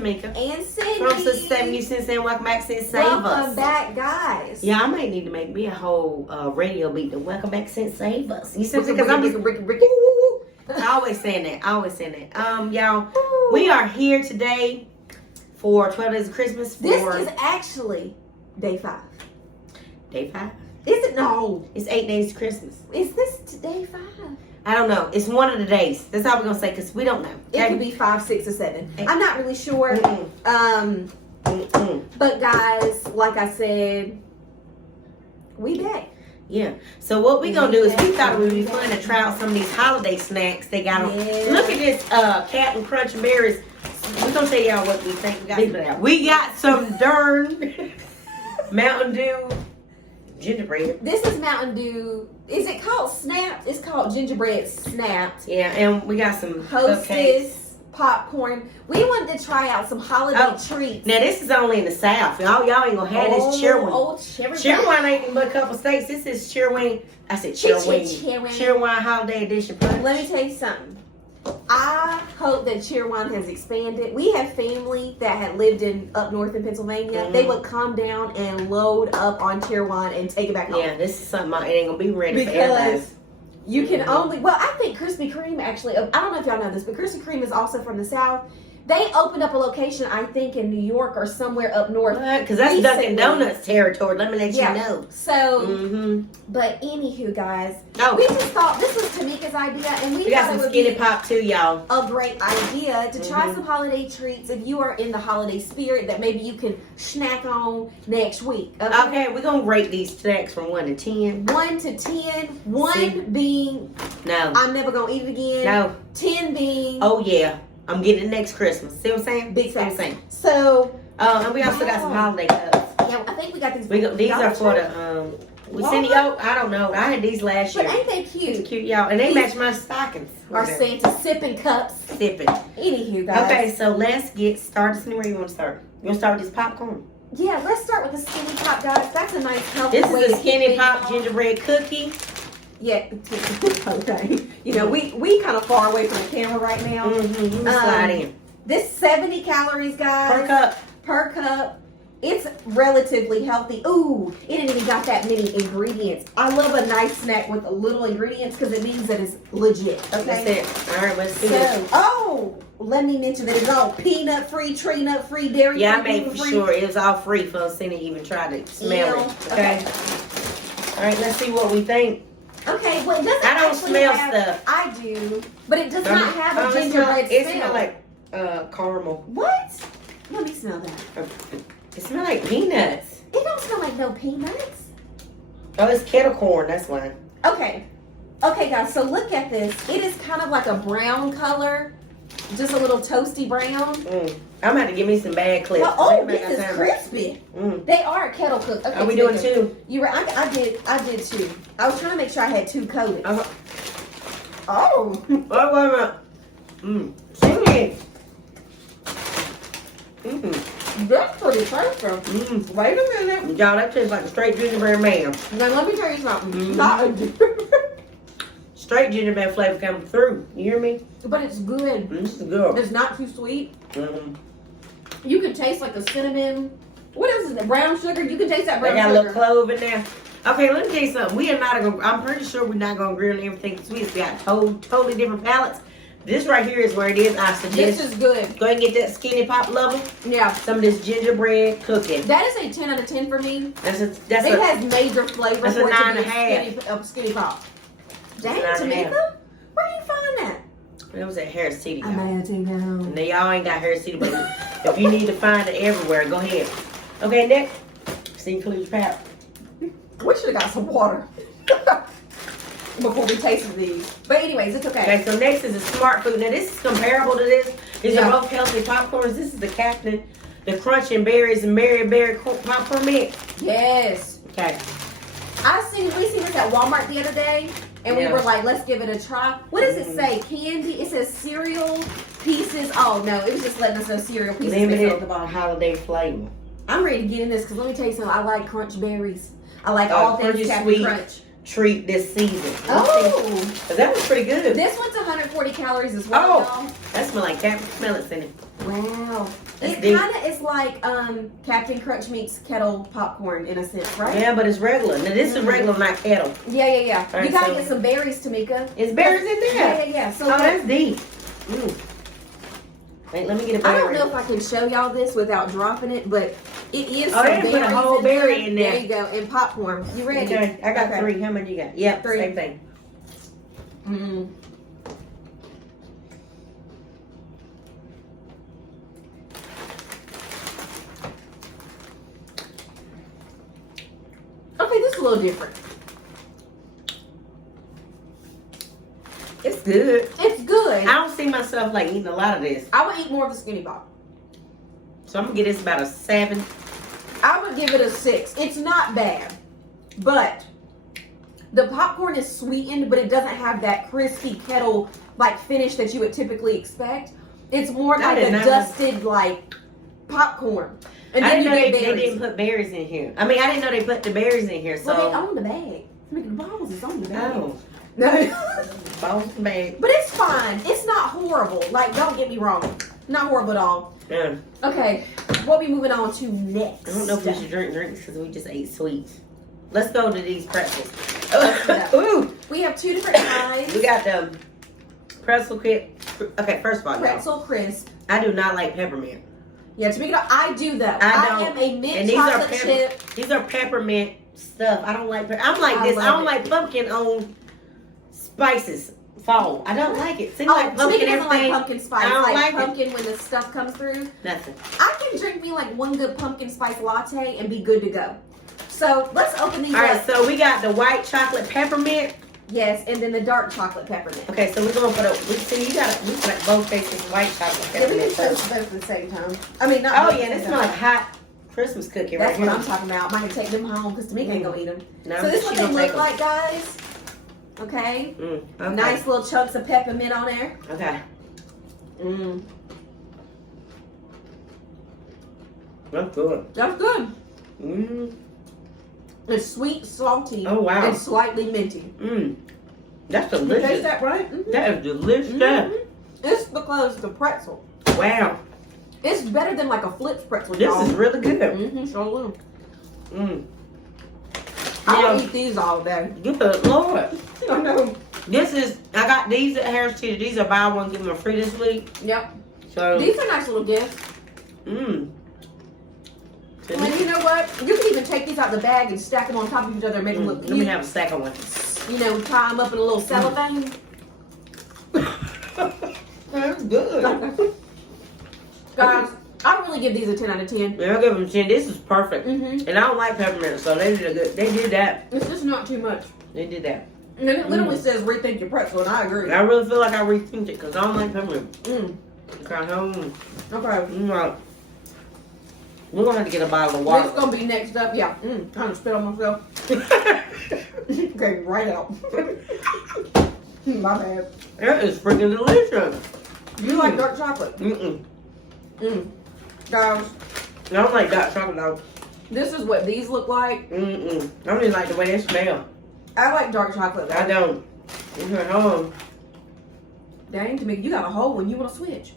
Tamika. And Cindy. From Sister 70 Cents and Welcome Back Since Save Us. Welcome back, guys. Yeah, I might need to make me a whole radio beat to Welcome Back Since Save Us. You see, because I'm just I always saying that. Y'all, we are here today for 12 Days of Christmas. This is actually day 5. Day 5? Is it? No. It's 8 days to Christmas. Is this day 5? I don't know. It's one of the days. That's all we're going to say because we don't know. Okay? It could be 5, 6, or 7. I'm not really sure. But guys, like I said, we back. Yeah. So what we going to do is we thought it would be fun to try out some of these holiday snacks they got on. Yeah. Look at this Captain Crunch and Berries. We're going to tell y'all what we think. We got some darn Mountain Dew Gingerbread. This is Mountain Dew. Is it called Snapped? It's called Gingerbread Snapped. Yeah, and we got some Hostess cupcakes. Popcorn. We wanted to try out some holiday treats. Now this is only in the South. Y'all ain't gonna have this cheerwine. Cheerwine ain't in but a couple states. This is cheerwine. I said cheerwine. Cheerwine Holiday Edition. Let me tell you something. I hope that Cheerwine has expanded. We have family that had lived up north in Pennsylvania. They would come down and load up on Cheerwine and take it back home. Yeah, this is something it ain't gonna be ready for everybody. You can only, well, I think Krispy Kreme actually, I don't know if y'all know this, but Krispy Kreme is also from the South. They opened up a location, I think, in New York or somewhere up north. Because that's Dunkin' Donuts territory. Let me let you know. So, but anywho, guys, we just thought this was Tamika's idea, and we got thought some it would Skinny be Pop too, y'all. A great idea to try some holiday treats if you are in the holiday spirit that maybe you can snack on next week. Okay, we're gonna rate these snacks from 1 to 10. 1 to 10. 1 being no, I'm never gonna eat it again. No. 10 being oh yeah, I'm getting it next Christmas. See what I'm saying? Big fat thing. So, and we also got some holiday cups. Yeah, I think we got these. These are for the Cindy Oak. I don't know. I had these last year. But ain't they cute? It's cute, y'all, and they match my stockings. Our Santa sipping cups. Sipping. Anywho, guys. Okay, so let's get started. Cindy, where you want to start? You want to start with this popcorn? Yeah, let's start with the Skinny Pop, guys. That's a nice healthy way. This is a Skinny Pop gingerbread cookie. Yeah. Okay. You know, we kind of far away from the camera right now. Slide in. This 70 calories, guys. Per cup. It's relatively healthy. Ooh, it ain't even got that many ingredients. I love a nice snack with a little ingredients because it means that it's legit. Okay. That's it. All right, let's do this. Oh, let me mention that it's all peanut free, tree nut free, dairy free. Yeah, I made for sure it was all free for Cindy even tried to smell it. Okay. All right, let's see what we think. Okay, well, it doesn't. I don't smell stuff. I do, but it does not have a gingerbread smell. It smells like caramel. What? Let me smell that. It smells like peanuts. It don't smell like no peanuts. Oh, it's kettle corn. That's why. Okay, guys. So look at this. It is kind of like a brown color, just a little toasty brown. I'm about to give me some bad clips. Oh, this is crispy. They are kettle cooked. Okay, are we doing 2? You were. I did 2. I was trying to make sure I had 2 coated. Oh. Wait a minute. Sing it. That's pretty tasty. Wait a minute. Y'all, that tastes like a straight gingerbread man. Now let me tell you something. Straight gingerbread flavor coming through. You hear me? But it's good. This is good. It's not too sweet. You can taste like the cinnamon. What else is it? Brown sugar? You can taste that brown sugar. They got a little clove in there. Okay, let me tell you something. We are not going to, I'm pretty sure we're not going to grill everything sweet. We got totally different palates. This right here is where it is. I suggest this is good. Go ahead and get that Skinny Pop level. Yeah. Some of this gingerbread cooking. That is a 10 out of 10 for me. It has major flavor. That's a 9.5. Skinny Pop. Dang, Tamika, where do you find that? It was at Harris City. I'm at it now. And y'all ain't got Harris City, but if you need to find it everywhere, go ahead. Okay, next. See, include your pap. We should have got some water before we tasted these. But anyways, it's okay. Okay, so next is a Smart Food. Now this is comparable to this. These are both healthy popcorns. This is the Captain, the Crunch and Berries and Mary Berry popcorn mix. Yes. Okay. We seen this at Walmart the other day, and we were like, let's give it a try. What does it say? Candy? It says cereal pieces. Oh no, it was just letting us know cereal pieces. Limited at the bottom. Holiday flavor. I'm ready to get in this because let me tell you something. I like crunch berries. I like all things Captain Crunch. Treat this season. Oh, that was pretty good. This one's 140 calories as well. Oh, that smells like Captain. Smell it, Cindy. Wow. That's It deep. kind of is like Captain Crunch meets kettle popcorn in a sense, right? Yeah, but it's regular. Now this is regular, not kettle. Yeah. All right, You gotta so- get some berries, Tamika. It's berries in there. Yeah. So Oh, that's deep. Wait, let me get a berry. I don't know if I can show y'all this without dropping it, but it is Oh, some they put a berries whole berry in there. There you go, and popcorn. You ready? Okay, I got 3. How many you got? Yep, 3. same thing. Mm. Okay, this is a little different. It's good. It's good. I don't see myself like eating a lot of this. I would eat more of the skinny pop. So I'm gonna give this about a 7. I would give it a 6. It's not bad, but the popcorn is sweetened, but it doesn't have that crispy kettle like finish that you would typically expect. It's more I like did a not dusted like popcorn. And I then didn't you know get they berries. didn't put berries in here. I mean, I didn't know they put the berries in here. So Well, they own the bag. Making the balls is on the bag. oh, No. balls and bag. But it's fine. It's not horrible. Like, don't get me wrong. Not horrible at all. Yeah. Okay, what we moving on to next? I don't know if we should drink drinks because we just ate sweets. Let's go to these pretzels. Yeah. Ooh, We have 2 different kinds. we got the pretzel kit. Okay, first of all, y'all, Pretzel crisp. I do not like peppermint. Yeah, Tamika, I do though. I don't. am a mint And these are chocolate chip. These are peppermint stuff. I don't like. I'm like I this. I love don't it. like pumpkin on spices. Fall. I don't like it. Seems Oh, like pumpkin Tamika doesn't everything. like pumpkin spice. I don't like it. pumpkin when the stuff comes through. Nothing. I can drink me like one good pumpkin spice latte and be good to go. So let's open these All right. up. So we got the white chocolate peppermint. Yes, and then the dark chocolate peppermint. Okay. So we're going for the. See, you got we got both faces white chocolate Yeah, we peppermint can first. toast both at the same time. I mean, not Oh both at yeah, the this same smells time. like hot Christmas cookie That's right here. what I'm talking about. Might take them home because Tamika ain't gonna eat them. No, So this is she what they gonna look take 'em. like, guys. Okay. Okay. Nice little chunks of peppermint on there. Okay. Mm. That's good. That's good. Mm. It's sweet, salty, Oh wow. and slightly minty. Mm. That's You taste delicious. that, right? Mhm. That is delicious. Mhm. It's because the pretzel. Wow. It's better than like a Flips pretzel, This y'all. is really good. Mm-hmm, sure will. Mm. I Yeah. would eat these all day. Good Lord. I know. This is, I got these at Harris Teeter. These are buy one, get one free this week. Yep. So, These are nice little gifts. mm. And you know what? You can even take these out the bag and stack them on top of each other and make them look Let me cute. have a second one. You know, tie them up in a little cellophane. That's good. Guys, I really give these a 10 out of 10. Yeah, I'll give them 10. This is perfect. Mm-hmm. And I don't like peppermint, so they did a good. They did that. It's just not too much. They did that. And it literally says rethink your pretzel, and I agree. And I really feel like I rethinked it because I don't like peppermint. Mm. Okay, Okay. We're gonna have to get a bottle of This water. is gonna be next up. Yeah. Kind of spit on myself. Okay, right out. My bad. That is freaking delicious. You like dark chocolate? Mm-mm. Guys, I don't like dark chocolate though. this is what these look like. Mm-mm. I don't even like the way they smell. I like dark chocolate. Though. I don't. Okay, hold on. Dang, Tamika, you got a whole one. You want to switch?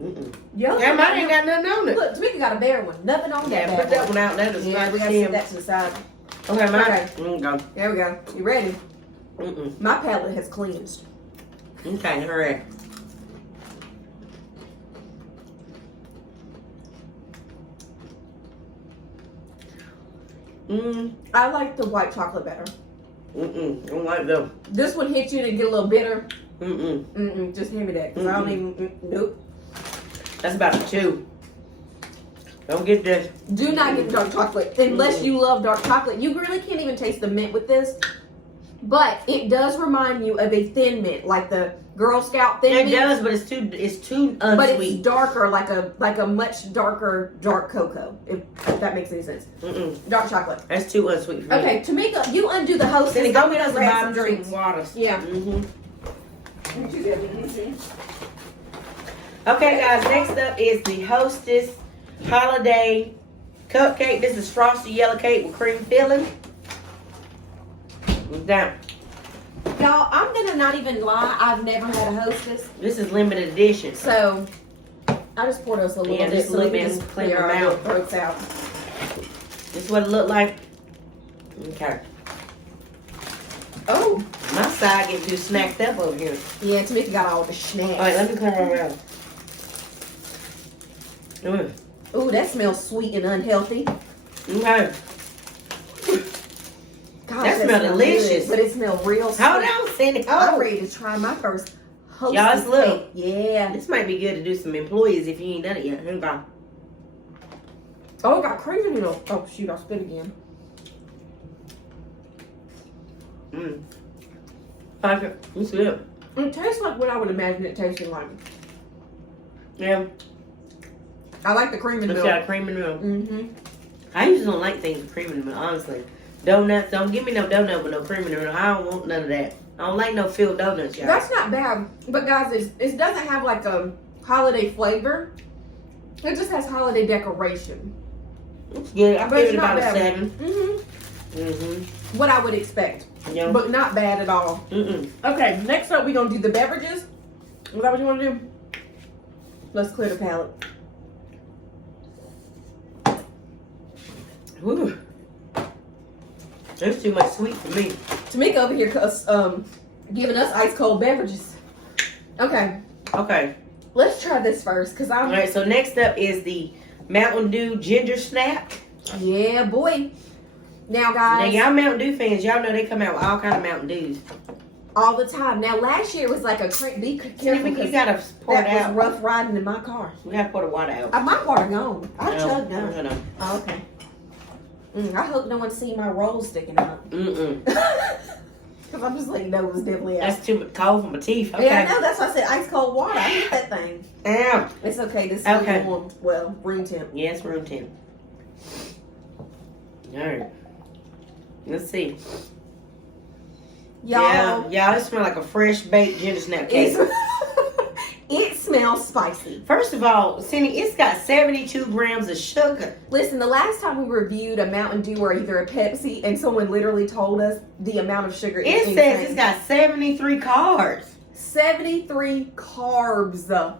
Mm-mm. Yeah. Yeah, mine ain't got nothing on it. Look, Tamika got a bare one. Nothing on Yeah, that put bad that one out. That is Yeah, not we gotta set that to the side. Okay, mine. Okay. Go. There we go. You ready? Mm-mm. My palate has cleansed. Okay, hurry. I like the white chocolate better. Mm-mm. I don't like them. This one hits you and get a little bitter. Mm-mm. Just hand me that. 'Cause I don't even. Nope. That's about a 2. Don't get this. Do not get dark chocolate unless you love dark chocolate. You really can't even taste the mint with this. But it does remind you of a thin mint, like the Girl Scout thin It mint. does, but it's too But it's unsweet. darker, like a much darker dark cocoa. If that makes any sense. Mm-mm. Dark chocolate. That's too unsweet for me. Okay, Tamika, you undo the hostess. Then go I'm get gonna us a grab bottle some of drinks. water. Yeah. Mm-hmm. Okay, guys. Next up is the Hostess Holiday Cupcake. This is frosted yellow cake with cream filling. Down. Y'all, I'm gonna not even lie. I've never had a hostess, This is limited edition. so I just poured us a little bit just a so little we can bit just clean clear my our mouth. throats out. This is what it looked like. Okay. Oh. My side getting too snacked up over here. Yeah, Tamika got all the snacks. All right, let me clear my mouth. Ooh, that smells sweet and unhealthy. Okay. God, That smells delicious. Good, but it smells real sweet. Hold on, Cindy. I'm Oh, ready to try my first hostess y'all, it's little. cake. Yeah. This might be good to do some employees if you ain't done it yet. Here we go. Oh, it got cream in it. Oh, shoot, I spit again. Like it. It's good. It tastes like what I would imagine it tasting like. Yeah. I like the cream in the It's milk. got cream in the middle. Mm-hmm. I usually don't like things with cream in the middle, honestly. Donuts, don't give me no donut with no cream in the middle. I don't want none of that. I don't like no filled donuts, y'all. That's not bad. But guys, it doesn't have like a holiday flavor. It just has holiday decoration. It's good. I But give it's it not about a bad. 7. Mm-hmm. What I would expect. Yeah. But not bad at all. Mm-mm. Okay, next up we're going to do the beverages. Is that what you want to do? Let's clear the palate. Whew. There's too much sweet for me. Tamika over here giving us ice cold beverages. Okay, Okay. let's try this first because I'm. All right, so next up is the Mountain Dew Ginger Snap. Yeah, boy. Now, Now, guys, y'all Mountain Dew fans, y'all know they come out with all kind of Mountain Dews. all the time. Now, last year was like a be careful You because gotta pour it that out. was rough riding in my car. You gotta pour the water out. My water gone. I chugged No, down. no. Oh, okay. I hope no one seen my rolls sticking out. Mm-mm. Because I'm just letting you know it was definitely out. That's too much cold for my teeth. Okay. Yeah, I know. That's why I said ice cold water. I hate that thing. Ow. It's okay. This is Okay. warm. Well, room temp. Yes, room 10. All right. Let's see. Y'all, Y'all, it smells like a fresh baked ginger snap cake. it smells spicy. First of all, Cindy, it's got 72 grams of sugar. Listen, the last time we reviewed a Mountain Dew or either a Pepsi, and someone literally told us the amount of sugar. It says it's got 73 carbs. 73 carbs.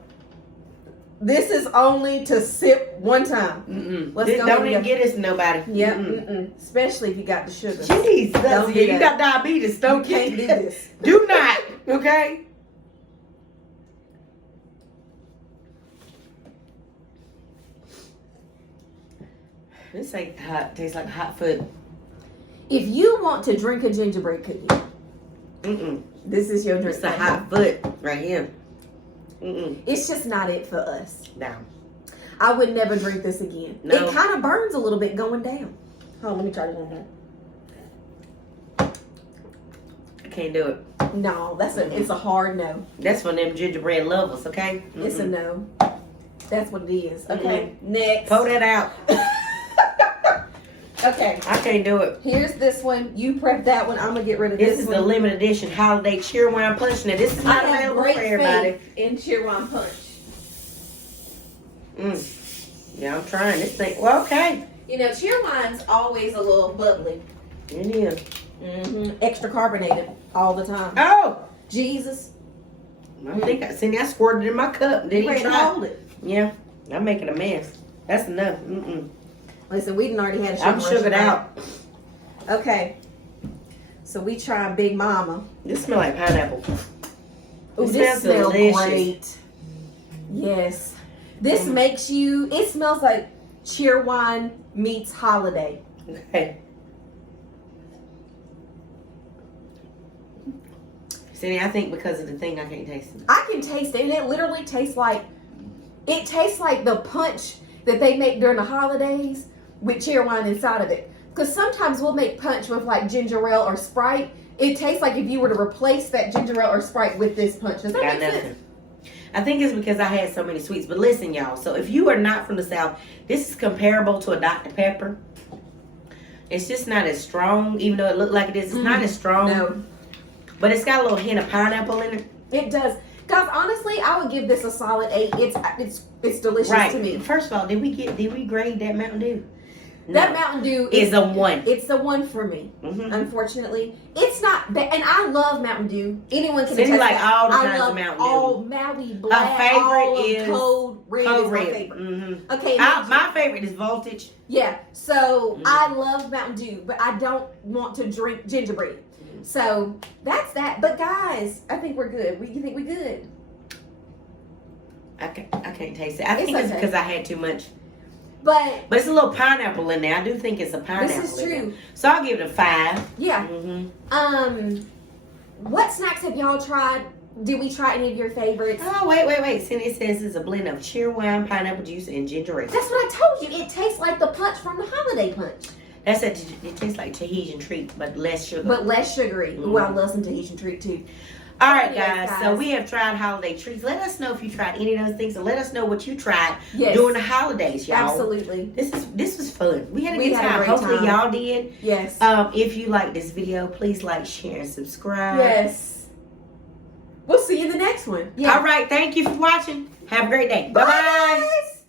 This is only to sip one time. Mm-mm. Let's This go don't ahead even and get this to nobody. Yep. Mm-mm. Especially if you got the sugar. Jeez, Don't do you that. got diabetes. Don't You can't get do this. Do not, okay? This ain't hot. Tastes like hot food. If you want to drink a gingerbread cookie, Mm-mm. this is your drink. It's a hot foot right here. Mm-mm. It's just not it for us. No. I would never drink this again. No. It kind of burns a little bit going down. Hold on, let me try this one more. I can't do it. No, it's a hard no. That's for them gingerbread lovers, okay? Mm-mm. It's a no. That's what it is. Okay, next. Pour that out. Okay, I can't do it. here's this one. You prep that one. I'm gonna get rid of This this is one. the limited edition holiday cheer wine punch. Now, this is not I have available great for everybody. faith in Cheerwine Punch. Yeah, I'm trying this thing. Well, okay. You know, Cheerwine's always a little bubbly. It is. Extra carbonated all the time. Oh! Jesus. I think I squirted it in my cup. Did You you ready to try? hold it? Yeah. I'm making a mess. That's enough. Listen, we done already had a sugar I'm rush sugared tonight. out. Okay. So we trying Big Mama. This smells like pineapple. Ooh, It this smells smells delicious. great. Yes. This makes you, it smells like Cheerwine meets holiday. Okay. See, I think because of the thing, I can't taste it. I can taste it, and it literally tastes like the punch that they make during the holidays with Cheerwine inside of it. Because sometimes we'll make punch with like ginger ale or Sprite. It tastes like if you were to replace that ginger ale or Sprite with this punch. Does that Got make sense? nothing. I think it's because I had so many sweets. But listen, y'all. So if you are not from the South, this is comparable to a Dr. Pepper. It's just not as strong, even though it looked like it is. It's not as strong. No. But it's got a little hint of pineapple in it. It does. Guys, honestly, I would give this a solid 8. It's delicious Right. to me. First of all, did we grade that Mountain Dew? That No. Mountain Dew is a 1. It's a 1 for me. Mm-hmm. Unfortunately, it's not bad, and I love Mountain Dew. Anyone can Cindy attest like that. all the I kinds love of Mountain Dew. all Maui Black, favorite all of is Cold Red Oh, is my red. favorite. Mm-hmm. Okay. My favorite is Voltage. Yeah. So I love Mountain Dew, but I don't want to drink gingerbread. So that's that. But guys, I think we're good. You think we good? I can't taste it. I think it's okay. because I had too much. But it's a little pineapple in there. I do think it's a pineapple. This is true. So I'll give it a 5. Yeah. Mm-hmm. What snacks have y'all tried? Did we try any of your favorites? Oh, wait. See, it says it's a blend of cheer wine, pineapple juice, and ginger ale. That's what I told you. It tastes like the punch from the holiday punch. That's it tastes like Tahitian treat, but less sugar. But less sugary. Ooh, I love some Tahitian treat too. All right, guys. So we have tried holiday treats. Let us know if you tried any of those things, and let us know what you tried during the holidays, y'all. Absolutely. This was fun. We had a good time. Great Hopefully, time. y'all did. Yes. If you like this video, please like, share, and subscribe. Yes. We'll see you in the next one. Yeah. All right. Thank you for watching. Have a great day. Bye-bye. Bye, guys.